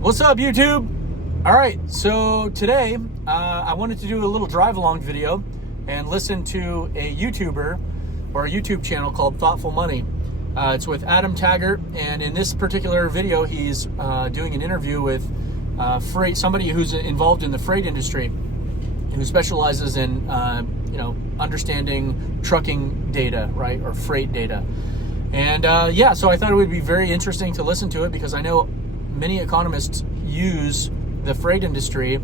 What's up, YouTube? All right, so today I wanted to do a little drive-along video and listen to a YouTuber or a YouTube channel called Thoughtful Money. It's with Adam Taggart, and in this particular video, he's doing an interview with somebody who's involved in the freight industry, who specializes in understanding trucking data, right, or freight data. And so I thought it would be very interesting to listen to it because I know many economists use the freight industry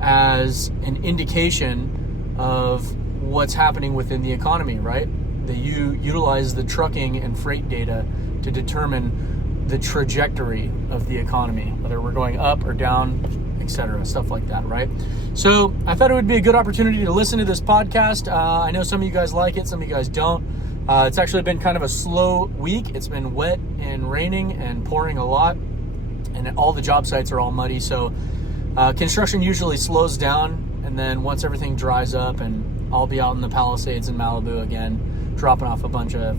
as an indication of what's happening within the economy, right? They utilize the trucking and freight data to determine the trajectory of the economy, whether we're going up or down, etc., stuff like that, right? So I thought it would be a good opportunity to listen to this podcast. I know some of you guys like it, some of you guys don't. It's actually been kind of a slow week. It's been wet and raining and pouring a lot, and all the job sites are all muddy. So construction usually slows down, and then once everything dries up, and I'll be out in the Palisades in Malibu again, dropping off a bunch of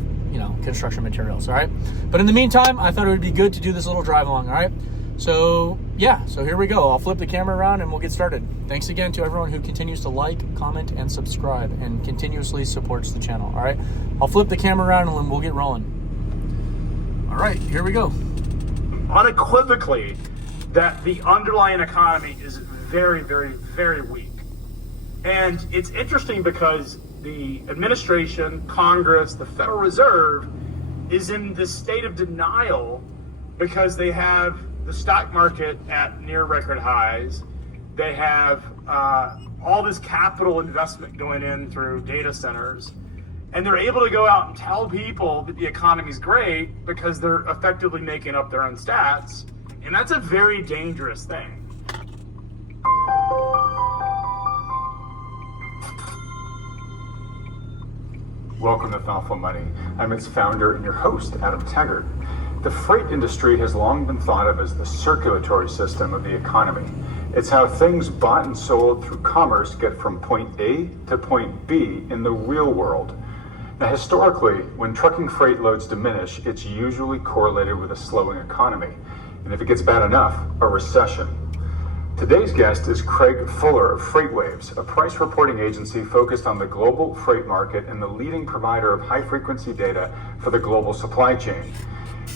construction materials. All right, but in the meantime, I thought it would be good to do this little drive along. All right, so here we go. I'll flip the camera around and we'll get started. Thanks again to everyone who continues to like, comment, and subscribe and continuously supports the channel. All right, I'll flip the camera around and we'll get rolling. All right, here we go. Unequivocally, that the underlying economy is very, very, very weak. And it's interesting because the administration, Congress, the Federal Reserve is in this state of denial because they have the stock market at near record highs. They have all this capital investment going in through data centers. And they're able to go out and tell people that the economy's great because they're effectively making up their own stats. And that's a very dangerous thing. Welcome to Thoughtful Money. I'm its founder and your host, Adam Taggart. The freight industry has long been thought of as the circulatory system of the economy. It's how things bought and sold through commerce get from point A to point B in the real world. Now, historically, when trucking freight loads diminish, it's usually correlated with a slowing economy. And if it gets bad enough, a recession. Today's guest is Craig Fuller of FreightWaves, a price reporting agency focused on the global freight market and the leading provider of high-frequency data for the global supply chain.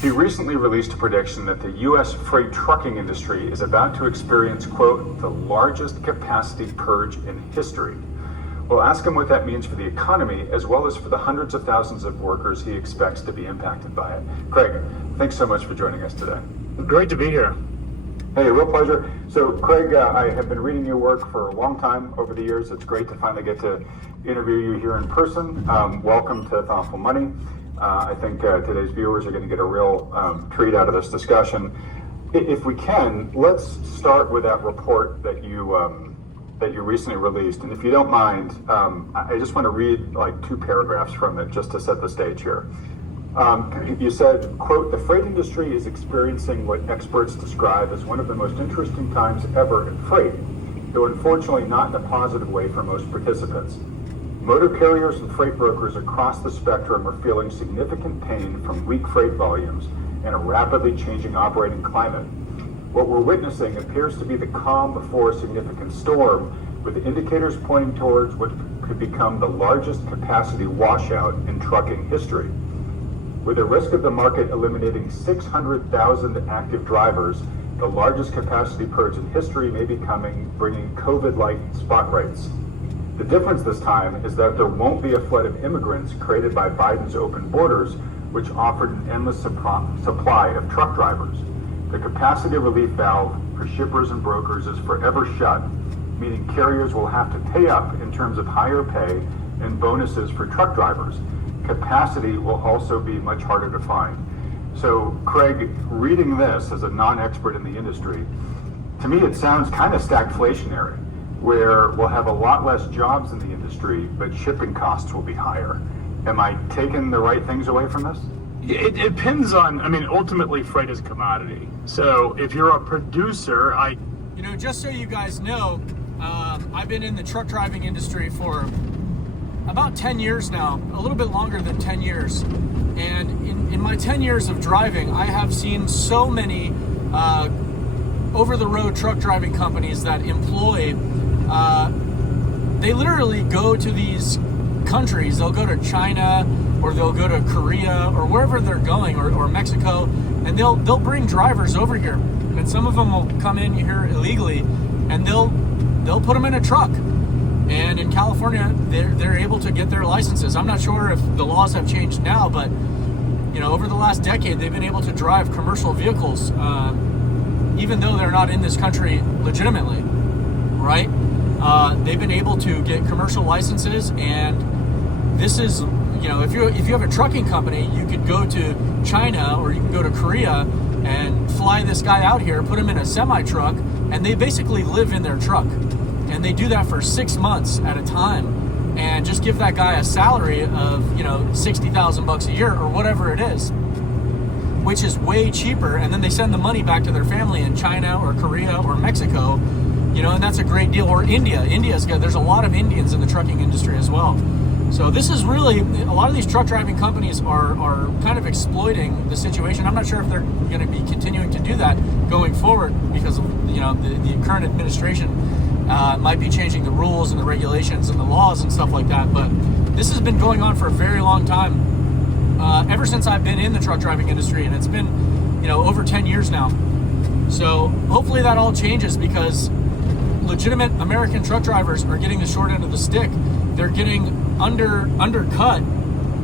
He recently released a prediction that the U.S. freight trucking industry is about to experience, quote, the largest capacity purge in history. We'll ask him what that means for the economy, as well as for the hundreds of thousands of workers he expects to be impacted by it. Craig, thanks so much for joining us today. Great to be here. Hey, real pleasure. So, Craig, I have been reading your work for a long time over the years. It's great to finally get to interview you here in person. Welcome to Thoughtful Money. I think today's viewers are going to get a real treat out of this discussion. If we can, let's start with that report that you recently released. And if you don't mind, I just want to read like 2 paragraphs from it just to set the stage here. You said, quote, the freight industry is experiencing what experts describe as one of the most interesting times ever in freight, though unfortunately not in a positive way for most participants. Motor carriers and freight brokers across the spectrum are feeling significant pain from weak freight volumes and a rapidly changing operating climate. What we're witnessing appears to be the calm before a significant storm, with indicators pointing towards what could become the largest capacity washout in trucking history. With the risk of the market eliminating 600,000 active drivers, the largest capacity purge in history may be coming, bringing COVID-like spot rates. The difference this time is that there won't be a flood of immigrants created by Biden's open borders, which offered an endless supply of truck drivers. The capacity relief valve for shippers and brokers is forever shut, meaning carriers will have to pay up in terms of higher pay and bonuses for truck drivers. Capacity will also be much harder to find. So, Craig, reading this as a non-expert in the industry, to me it sounds kind of stagflationary, where we'll have a lot less jobs in the industry, but shipping costs will be higher. Am I taking the right things away from this? It depends on, ultimately freight is a commodity. So if you're a producer, just so you guys know, I've been in the truck driving industry for about 10 years now, a little bit longer than 10 years. And in my 10 years of driving, I have seen so many over-the-road truck driving companies that employ, they literally go to these countries. They'll go to China, or they'll go to Korea, or wherever they're going, or Mexico, and they'll bring drivers over here. And some of them will come in here illegally, and they'll put them in a truck. And in California, they're able to get their licenses. I'm not sure if the laws have changed now, but over the last decade, they've been able to drive commercial vehicles, even though they're not in this country legitimately, right? They've been able to get commercial licenses, and this is, if you have a trucking company, you could go to China or you can go to Korea and fly this guy out here, put him in a semi-truck, and they basically live in their truck. And they do that for 6 months at a time, and just give that guy a salary of $60,000 a year or whatever it is, which is way cheaper. And then they send the money back to their family in China or Korea or Mexico, and that's a great deal. Or India. India's got, there's a lot of Indians in the trucking industry as well. So this is really, a lot of these truck driving companies are kind of exploiting the situation. I'm not sure if they're going to be continuing to do that going forward, because of, the current administration might be changing the rules and the regulations and the laws and stuff like that. But this has been going on for a very long time, ever since I've been in the truck driving industry, and it's been, over 10 years now. So hopefully that all changes, because legitimate American truck drivers are getting the short end of the stick. They're getting undercut,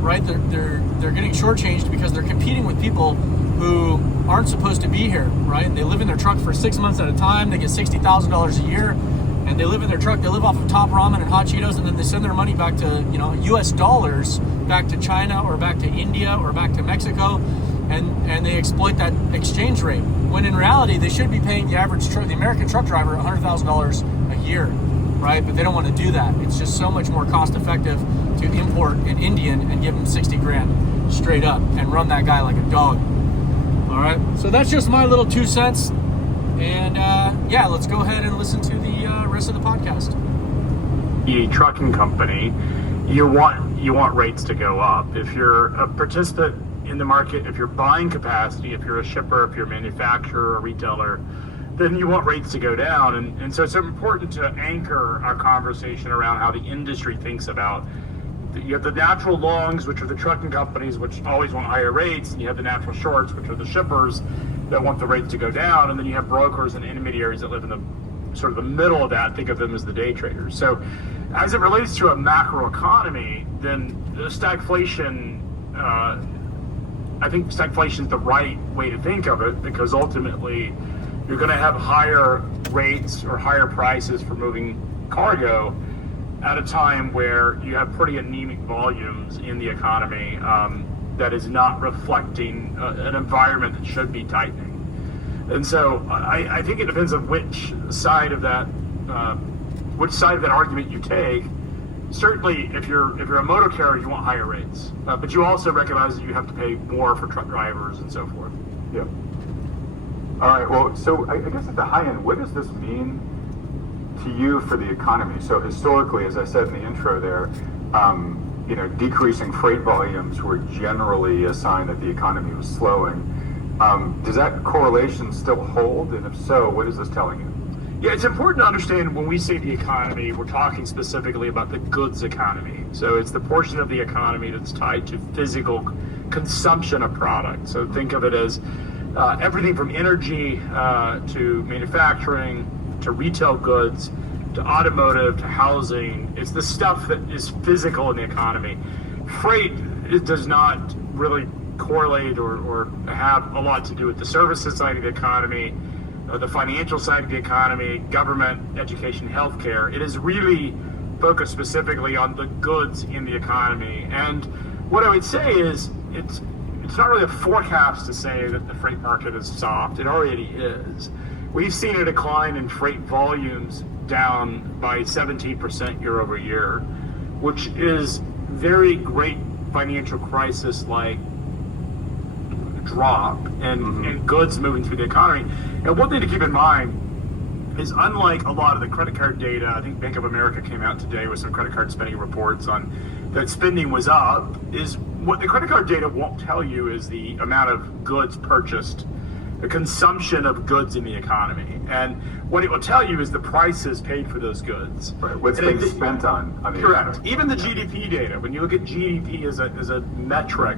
right? They're getting shortchanged because they're competing with people who aren't supposed to be here, right? They live in their truck for 6 months at a time. They get $60,000 a year, and they live in their truck. They live off of Top Ramen and Hot Cheetos, and then they send their money back to, U.S. dollars back to China or back to India or back to Mexico, and they exploit that exchange rate. When in reality, they should be paying the American truck driver $100,000 a year, right? But they don't want to do that. It's just so much more cost effective to import an Indian and give him 60 grand straight up and run that guy like a dog. All right. So that's just my little 2 cents. And let's go ahead and listen to the rest of the podcast. A trucking company, you want rates to go up. If you're a participant in the market, if you're buying capacity, if you're a shipper, if you're a manufacturer, a retailer, then you want rates to go down. And so it's important to anchor our conversation around how the industry thinks about. You have the natural longs, which are the trucking companies, which always want higher rates, and you have the natural shorts, which are the shippers that want the rates to go down, and then you have brokers and intermediaries that live in the sort of the middle of that. Think of them as the day traders. So as it relates to a macro economy, then the stagflation, I think stagflation is the right way to think of it, because ultimately you're going to have higher rates or higher prices for moving cargo at a time where you have pretty anemic volumes in the economy that is not reflecting an environment that should be tightening. And so I think it depends on which side of that argument you take. Certainly, if you're a motor carrier, you want higher rates, but you also recognize that you have to pay more for truck drivers and so forth. Yeah. All right. Well, so I guess at the high end, what does this mean to you for the economy? So historically, as I said in the intro there, decreasing freight volumes were generally a sign that the economy was slowing. Does that correlation still hold? And if so, what is this telling you? Yeah, it's important to understand when we say the economy, we're talking specifically about the goods economy. So it's the portion of the economy that's tied to physical consumption of products. So think of it as everything from energy to manufacturing to retail goods to automotive to housing. It's the stuff that is physical in the economy. Freight, it does not really correlate or have a lot to do with the services side of the economy, the financial side of the economy, government, education, healthcare. It is really focused specifically on the goods in the economy. And what I would say is it's not really a forecast to say that the freight market is soft. It already is. We've seen a decline in freight volumes down by 17% year over year, which is very great financial crisis-like drop and goods moving through the economy. And one thing to keep in mind is, unlike a lot of the credit card data, I think Bank of America came out today with some credit card spending reports on that spending was up, is what the credit card data won't tell you is the amount of goods purchased the consumption of goods in the economy. And what it will tell you is the prices paid for those goods. Right. What's being spent on the correct. economy. Even the GDP data, when you look at GDP as a metric,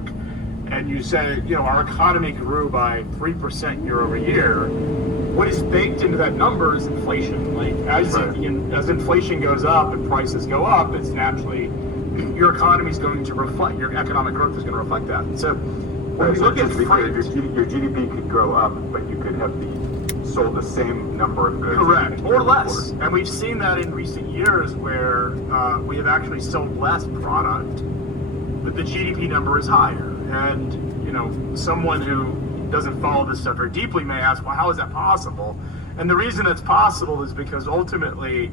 and you say, our economy grew by 3% year over year, what is baked into that number is inflation. Like as inflation goes up and prices go up, it's naturally your economy is going to reflect, your economic growth is going to reflect that. And so when we look at freight, your GDP could grow up, but you could have sold the same number of goods. Correct, or less. And we've seen that in recent years where we have actually sold less product, but the GDP number is higher. And someone who doesn't follow this stuff very deeply may ask, well, how is that possible? And the reason it's possible is because ultimately,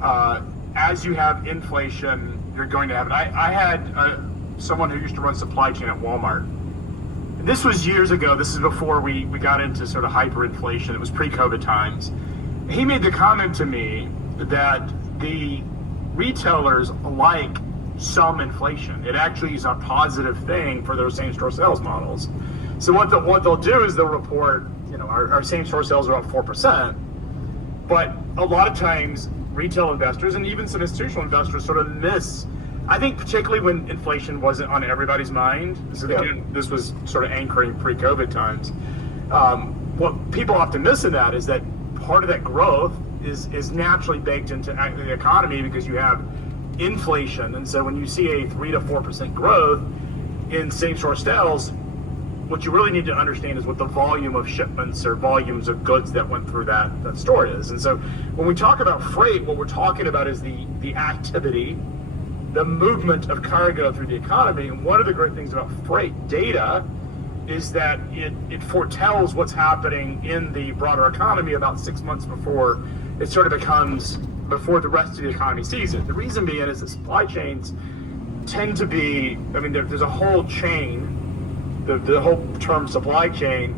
as you have inflation, you're going to have it. I had someone who used to run supply chain at Walmart. This was years ago. This is before we got into sort of hyperinflation. It was pre-COVID times. He made the comment to me that the retailers like some inflation. It actually is a positive thing for their same-store sales models. So what they'll do is they'll report, our same-store sales are up 4%, but a lot of times retail investors and even some institutional investors sort of miss. I think particularly when inflation wasn't on everybody's mind. This was sort of anchoring pre-COVID times. What people often miss in that is that part of that growth is naturally baked into the economy because you have inflation. And so when you see a 3 to 4% growth in same-store sales, what you really need to understand is what the volume of shipments or volumes of goods that went through that store is. And so when we talk about freight, what we're talking about is the activity, the movement of cargo through the economy. And one of the great things about freight data is that it foretells what's happening in the broader economy about 6 months before it sort of before the rest of the economy sees it. The reason being is that supply chains tend to be, there's a whole chain, the whole term supply chain.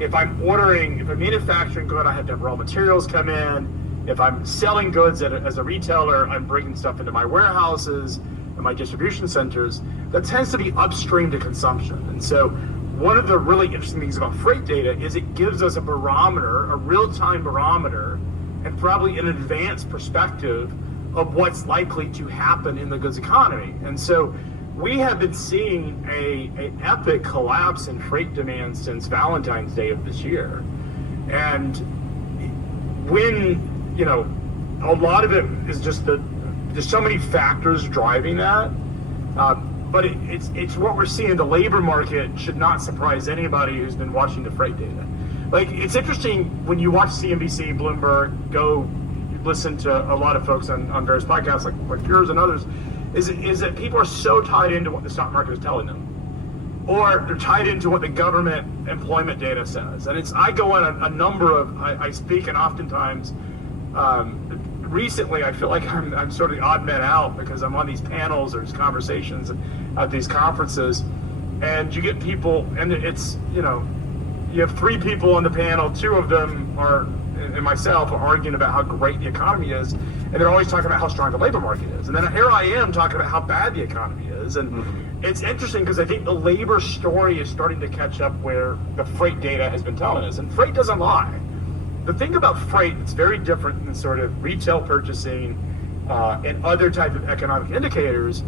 If I'm manufacturing good, I have to have raw materials come in. If I'm selling goods as a retailer, I'm bringing stuff into my warehouses and my distribution centers. That tends to be upstream to consumption. And so one of the really interesting things about freight data is it gives us a barometer, a real-time barometer, and probably an advanced perspective of what's likely to happen in the goods economy. And so we have been seeing an epic collapse in freight demand since Valentine's Day of this year. And when, a lot of it is just there's so many factors driving that. But it's what we're seeing. The labor market should not surprise anybody who's been watching the freight data. Like, it's interesting when you watch CNBC, Bloomberg, go listen to a lot of folks on various podcasts like yours and others, is that people are so tied into what the stock market is telling them, or they're tied into what the government employment data says. And I go on a number of, I speak, and oftentimes, recently I feel like I'm sort of the odd man out because I'm on these panels or these conversations at these conferences, and you get people, and it's, you have 3 people on the panel, 2 of them and myself are arguing about how great the economy is, and they're always talking about how strong the labor market is. And then here I am talking about how bad the economy is. And it's interesting because I think the labor story is starting to catch up where the freight data has been telling us. And freight doesn't lie. The thing about freight that's very different than sort of retail purchasing and other type of economic indicators,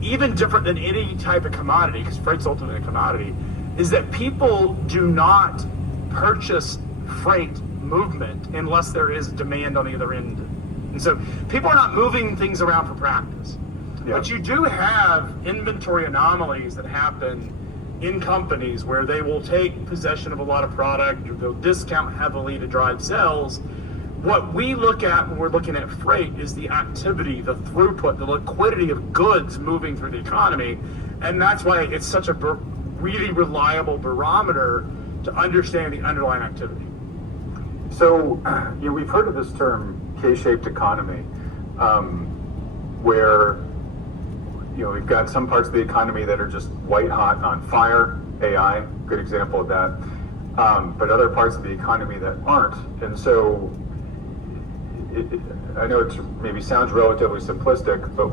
even different than any type of commodity, because freight's ultimately a commodity, is that people do not purchase freight movement unless there is demand on the other end. And so people are not moving things around for practice. Yeah. But you do have inventory anomalies that happen in companies where they will take possession of a lot of product, or they'll discount heavily to drive sales. What we look at when we're looking at freight is the activity, the throughput, the liquidity of goods moving through the economy. And that's why it's such a really reliable barometer to understand the underlying activity. So, we've heard of this term K-shaped economy, where, we've got some parts of the economy that are just white hot and on fire, AI, good example of that, but other parts of the economy that aren't. And so, I know it maybe sounds relatively simplistic, but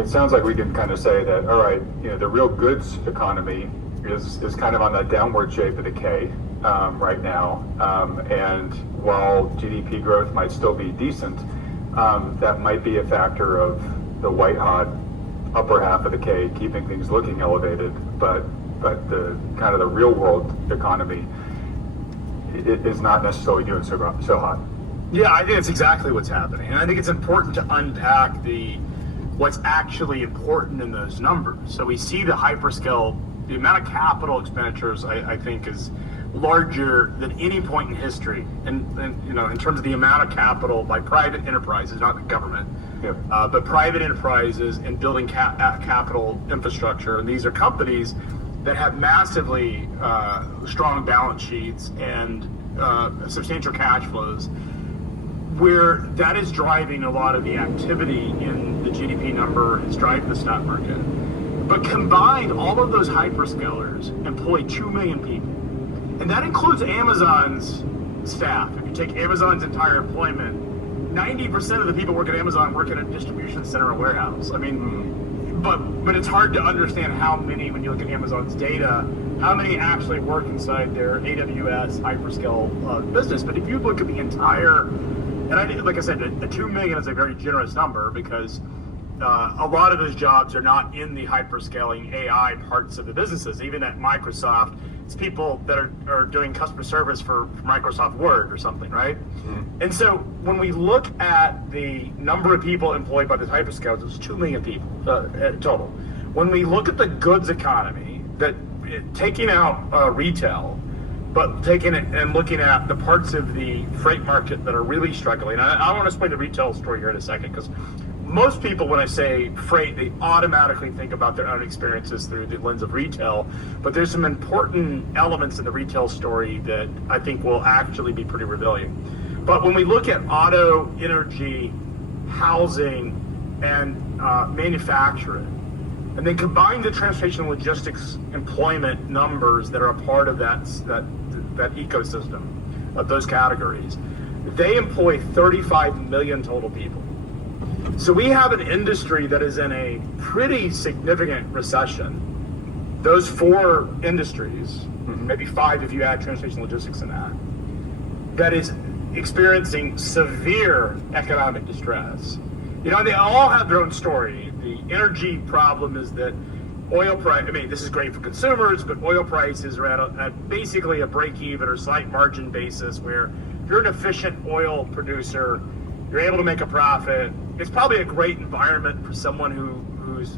it sounds like we can kind of say that, all right, the real goods economy is kind of on that downward shape of the K right now. And while GDP growth might still be decent, that might be a factor of the white hot upper half of the K keeping things looking elevated, but the kind of the real world economy is not necessarily doing so hot. Yeah, I think it's exactly what's happening, and I think it's important to unpack what's actually important in those numbers. So we see the hyperscale, the amount of capital expenditures, I think, is larger than any point in history, and in terms of the amount of capital by private enterprises, not the government, but private enterprises in building capital infrastructure. And these are companies that have massively strong balance sheets and substantial cash flows, where that is driving a lot of the activity in the GDP number, is driving the stock market. But combined, all of those hyperscalers employ 2 million people. And that includes Amazon's staff. If you take Amazon's entire employment, 90% of the people work at Amazon work in a distribution center or warehouse. I mean, but it's hard to understand how many, when you look at Amazon's data, how many actually work inside their AWS hyperscale business. But if you look at the entire, and like I said, the 2 million is a very generous number because a lot of those jobs are not in the hyperscaling AI parts of the businesses. Even at Microsoft, it's people that are doing customer service for Microsoft Word or something, right? Mm-hmm. And so when we look at the number of people employed by the hyperscalers, it's 2 million people total. When we look at the goods economy, taking out retail, but taking it and looking at the parts of the freight market that are really struggling. I want to explain the retail story here in a second, because most people, when I say freight, they automatically think about their own experiences through the lens of retail. But there's some important elements in the retail story that I think will actually be pretty revealing. But when we look at auto, energy, housing, and manufacturing, and then combine the transportation and logistics employment numbers that are a part of that ecosystem of those categories, they employ 35 million total people. So we have an industry that is in a pretty significant recession. Those 4 industries, maybe 5 if you add transportation and logistics in that is experiencing severe economic distress. They all have their own story. The energy problem is that oil price, this is great for consumers, but oil prices are at basically a break-even or slight margin basis, where if you're an efficient oil producer, you're able to make a profit. It's probably a great environment for someone who's,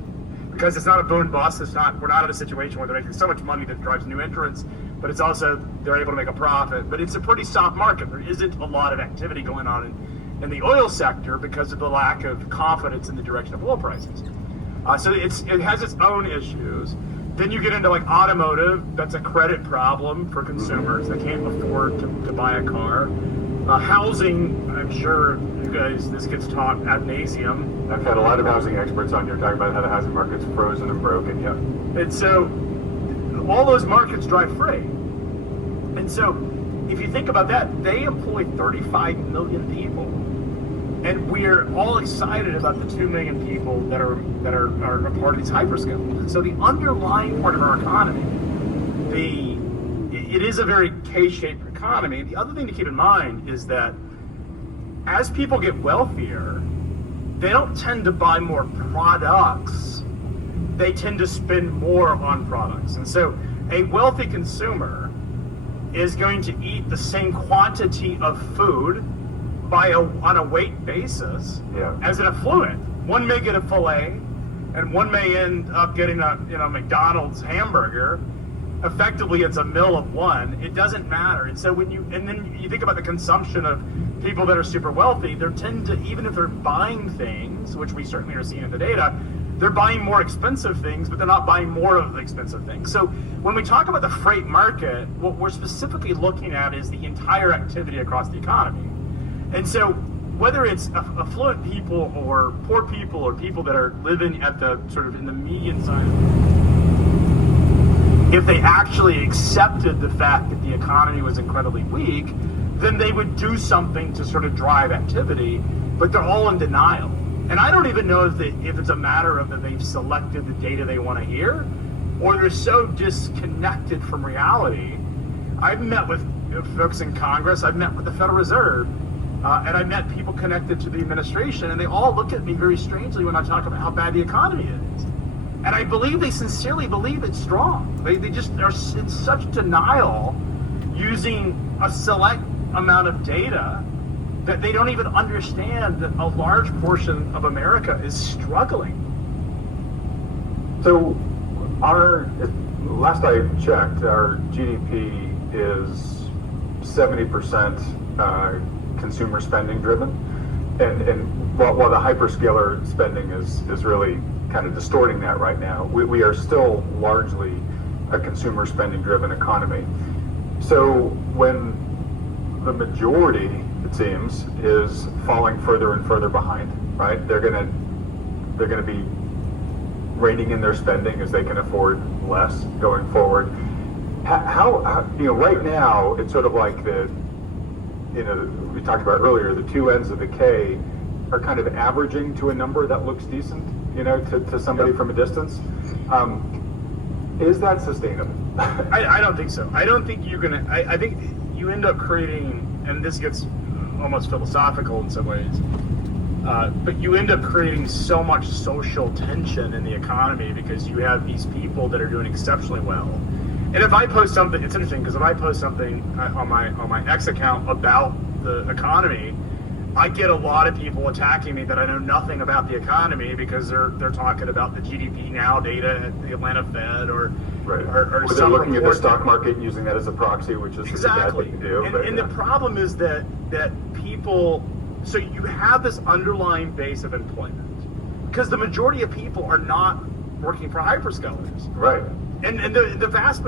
because it's not a boom bust. We're not in a situation where they're making so much money that drives new entrants, but it's also, they're able to make a profit. But it's a pretty soft market. There isn't a lot of activity going on in the oil sector because of the lack of confidence in the direction of oil prices. So it has its own issues. Then you get into like automotive. That's a credit problem for consumers. They can't afford to buy a car. Housing, I'm sure you guys, this gets taught ad nauseum. I've had a lot of housing experts on here talking about how the housing market's frozen and broken, And so all those markets drive freight. And so if you think about that, they employ 35 million people. And we're all excited about the 2 million people that are a part of these hyperscalers. So the underlying part of our economy, it is a very K-shaped economy. The other thing to keep in mind is that as people get wealthier, they don't tend to buy more products. They tend to spend more on products. And so a wealthy consumer is going to eat the same quantity of food on a weight basis as an affluent. One may get a filet, and one may end up getting a McDonald's hamburger. Effectively, it's a meal of one. It doesn't matter. And so then you think about the consumption of people that are super wealthy, they tend to, even if they're buying things, which we certainly are seeing in the data, they're buying more expensive things, but they're not buying more of the expensive things. So when we talk about the freight market, what we're specifically looking at is the entire activity across the economy. And so whether it's affluent people or poor people or people that are living at the sort of in the median size, if they actually accepted the fact that the economy was incredibly weak, then they would do something to sort of drive activity, but they're all in denial. And I don't even know if it's a matter of that they've selected the data they want to hear, or they're so disconnected from reality. I've met with folks in Congress, I've met with the Federal Reserve, and I met people connected to the administration, and they all look at me very strangely when I talk about how bad the economy is. And I believe they sincerely believe it's strong. They just are in such denial using a select amount of data that they don't even understand that a large portion of America is struggling. So last I checked, our GDP is 70% consumer spending driven. And while the hyperscaler spending is really kind of distorting that right now, we are still largely a consumer spending driven economy. So when the majority, it seems, is falling further and further behind, right? They're gonna be reining in their spending as they can afford less going forward. How right now it's sort of like we talked about earlier, the two ends of the K are kind of averaging to a number that looks decent, to somebody from a distance. Is that sustainable? I don't think so. I don't think you're gonna. I think you end up creating, and this gets almost philosophical in some ways, but you end up creating so much social tension in the economy because you have these people that are doing exceptionally well. And if I post something, it's interesting because if I post something on my X account about the economy, I get a lot of people attacking me that I know nothing about the economy because they're talking about the GDP now data at the Atlanta Fed or they're looking at the stock market and using that as a proxy, which is exactly a bad thing to do. And the problem is that people, so you have this underlying base of employment because the majority of people are not working for hyperscalers. Right. And the vast,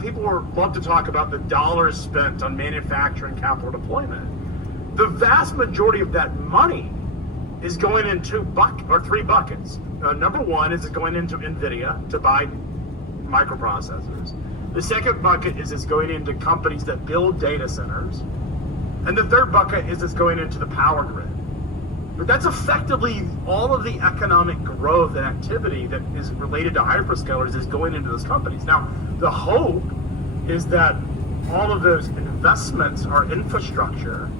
people love to talk about the dollars spent on manufacturing capital deployment. The vast majority of that money is going in three buckets. Number one is it's going into NVIDIA to buy microprocessors. The second bucket is it's going into companies that build data centers. And the third bucket is it's going into the power grid. But that's effectively all of the economic growth and activity that is related to hyperscalers is going into those companies. Now, the hope is that all of those investments are infrastructure,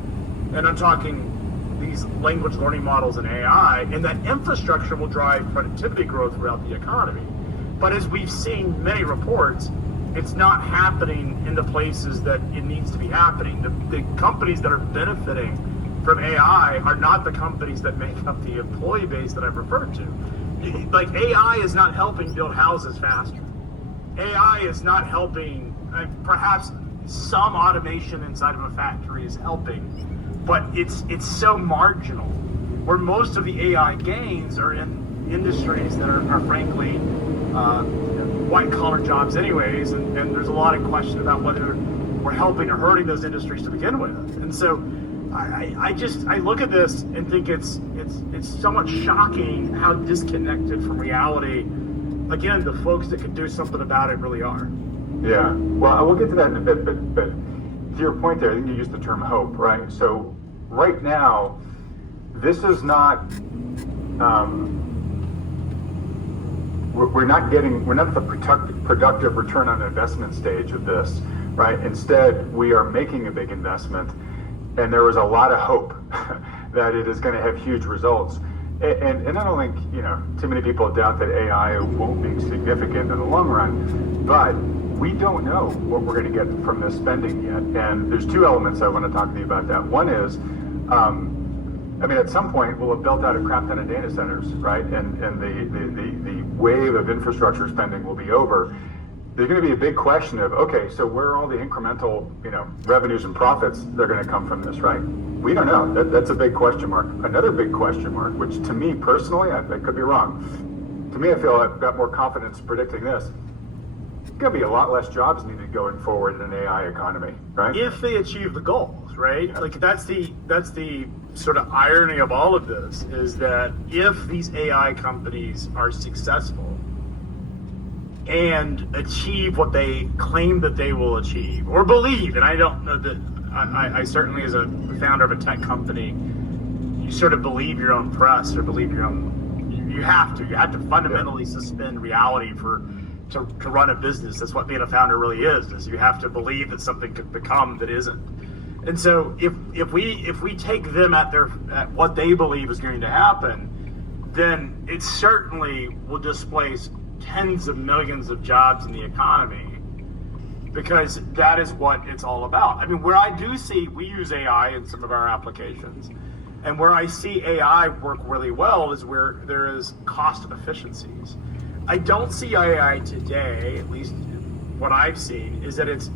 and I'm talking these language learning models and AI, and that infrastructure will drive productivity growth throughout the economy. But as we've seen many reports, it's not happening in the places that it needs to be happening. The companies that are benefiting from AI are not the companies that make up the employee base that I've referred to. Like AI is not helping build houses faster. AI is not helping, perhaps some automation inside of a factory is helping, but it's so marginal. Where most of the AI gains are in industries that are frankly white collar jobs anyways, and there's a lot of question about whether we're helping or hurting those industries to begin with. And so I look at this and think it's somewhat shocking how disconnected from reality, again, the folks that could do something about it really are. Yeah, well, we'll get to that in a bit, but to your point there, I think you used the term hope, right? So right now, this is not, we're not at the productive return on investment stage of this, right? Instead, we are making a big investment, and there was a lot of hope that it is going to have huge results. And I don't think, too many people doubt that AI won't be significant in the long run, but we don't know what we're going to get from this spending yet. And there's two elements I want to talk to you about that. One is, at some point we'll have built out a crap ton of data centers, right? And the wave of infrastructure spending will be over. There's going to be a big question of, okay, so where are all the incremental, revenues and profits that are going to come from this, right? We don't know. That's a big question mark. Another big question mark, which to me personally, I could be wrong. To me, I feel I've got more confidence predicting this. There's going to be a lot less jobs needed going forward in an AI economy, right? If they achieve the goals, right? Like that's the sort of irony of all of this is that if these AI companies are successful and achieve what they claim that they will achieve or believe, and I don't know that I certainly, as a founder of a tech company, you sort of believe your own press or believe your own. You have to fundamentally suspend reality for to run a business. That's what being a founder really is you have to believe that something could become that isn't. And so if we take them at what they believe is going to happen, then it certainly will displace tens of millions of jobs in the economy, because that is what it's all about. I mean, where I do see, we use AI in some of our applications, and where I see AI work really well is where there is cost efficiencies. I don't see AI today, at least what I've seen, is that it's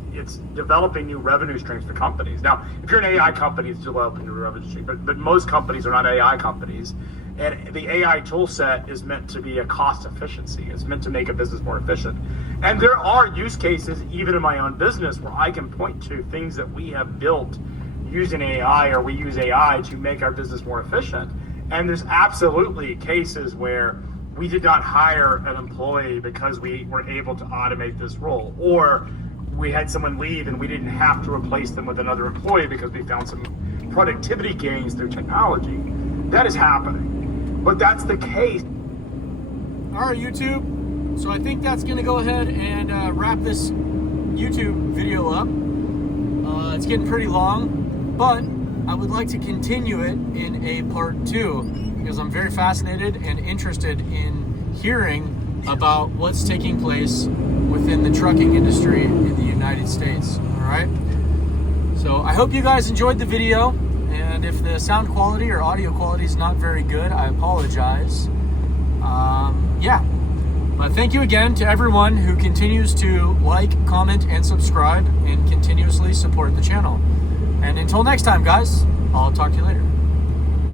developing new revenue streams for companies. Now, if you're an AI company, it's developing new revenue streams, but most companies are not AI companies. And the AI tool set is meant to be a cost efficiency. It's meant to make a business more efficient. And there are use cases, even in my own business, where I can point to things that we have built using AI, or we use AI to make our business more efficient. And there's absolutely cases where we did not hire an employee because we were able to automate this role, or we had someone leave and we didn't have to replace them with another employee because we found some productivity gains through technology. That is happening. But that's the case. All right, YouTube. So I think that's going to go ahead and wrap this YouTube video up. It's getting pretty long, but I would like to continue it in a part 2, because I'm very fascinated and interested in hearing about what's taking place within the trucking industry in the United States. All right. So I hope you guys enjoyed the video. And if the sound quality or audio quality is not very good, I apologize. But thank you again to everyone who continues to like, comment, and subscribe, and continuously support the channel. And until next time, guys, I'll talk to you later.